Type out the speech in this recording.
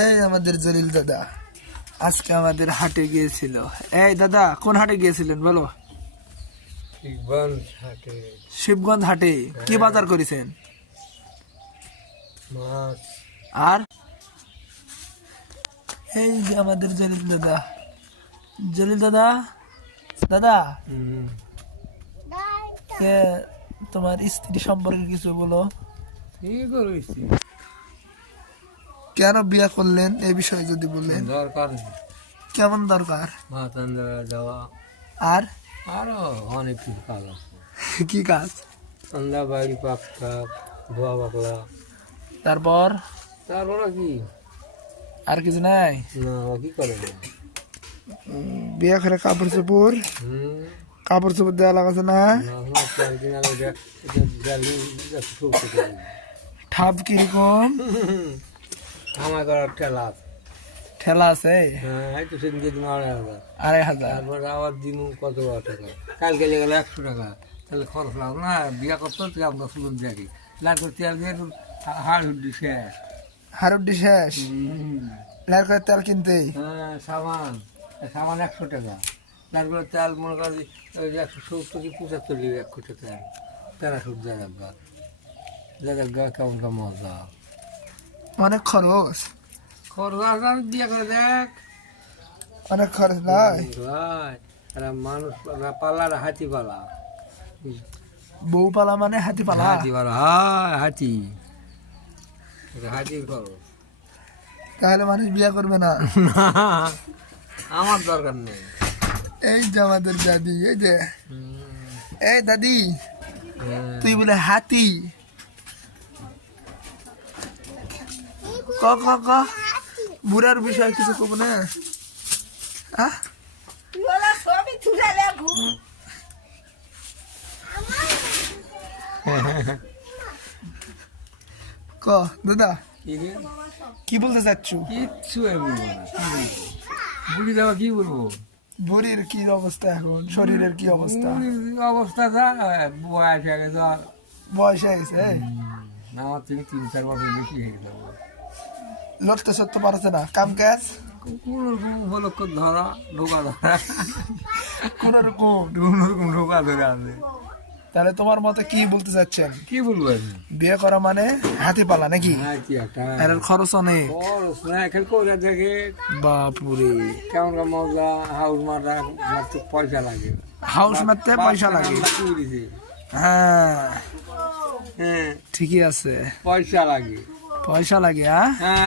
এই আমাদের জলিল দাদা আজকে আমাদের হাটে গিয়েছিল। এই দাদা কোন হাটে গিয়েছিলেন বলো? শিবগঞ্জ হাটে। কি বাজার করেছেন? আর এই যে আমাদের জলিল দাদা। জলিল দাদা, দাদা তোমার স্ত্রী সম্পর্কে কিছু বলো। কেন বিয়ে করলেন এই বিষয়ে যদি বললেন। দরকার কেমন দরকার? দেওয়া আর আরো অনেক কিছু কাজ আছে। কি কাজ? সন্ধ্যা বাড়ি পাকটা ধোয়া পাকলা। তারপর তারপরে কি আর কিছু নাই? না কি করে বিয়ে করে কাপড় চোপড় দেওয়া লাগাছে না? ঠাপ কিরকম? আমার করার ঠেলা আছে। ঠেলা আছে? হ্যাঁ তো সেদিন দিয়ে দিন 2,500। তারপর আবার দিন কত টাকা, কালকে গেলে 100 টাকা। তাহলে খরচ লাগবে না? বিয়া করতে হচ্ছে আমরা সুযোগ দেখি লাগবে তেল দিয়ে হাড় হুড্ডি শেষ। হারুড্ডি শেষ। লাইর করে তেল কিনতেই। হ্যাঁ সামান 100 টাকা। তারপরে তেল মনে করি 170 কি 75 লিটার 1 কোটি তেল। প্যারাশুট জায়গা কেমন কেমন মজা। অনেক খরচ। খরচ আমি বিয়ে করে দেখ অনেক খরচ নাই? মানুষ পালা হাতি পালা। বউ পালা মানে হাতি পালা? হাতি পালা হাতি হাতির খরচ। তাহলে মানুষ বিয়ে করবে না? আমার দরকার নেই। এই যে আমাদের দাদি, এই যে এই দাদি তুই বলে হাতি। ক ক ক বুড়ার বিষয় কিছু কব না? ক দাদা কি বলতে চাচ্ছ? কিচ্ছু বলবো না। বুড়ি দেওয়া কি বলবো? বুড়ির কি অবস্থা এখন? শরীরের কি অবস্থা? অবস্থা যা বয়স হয়ে গেছে। বয়স হয়ে গেছে? আমার থেকে 3-4 বছর বেশি হয়ে গেছে। লড়তে সরতে পারছে না? কাম কাজ কোনোরকম হলো ধরা ঢোকা ধরা কোনোরকম ঢোকা ধরে আছে। তাহলে তোমার মতে কি বলতে চাচ্ছেন? কি বলবো? বিয়ে করা মানে হাতি পালা নাকি? এর খরচ অনেক। বাপুরে কেমন মজা। হাউস মারা পয়সা লাগে। হাউস মারতে পয়সা লাগে? হ্যাঁ ঠিকই আছে, পয়সা লাগে। পয়সা লাগে। হ্যাঁ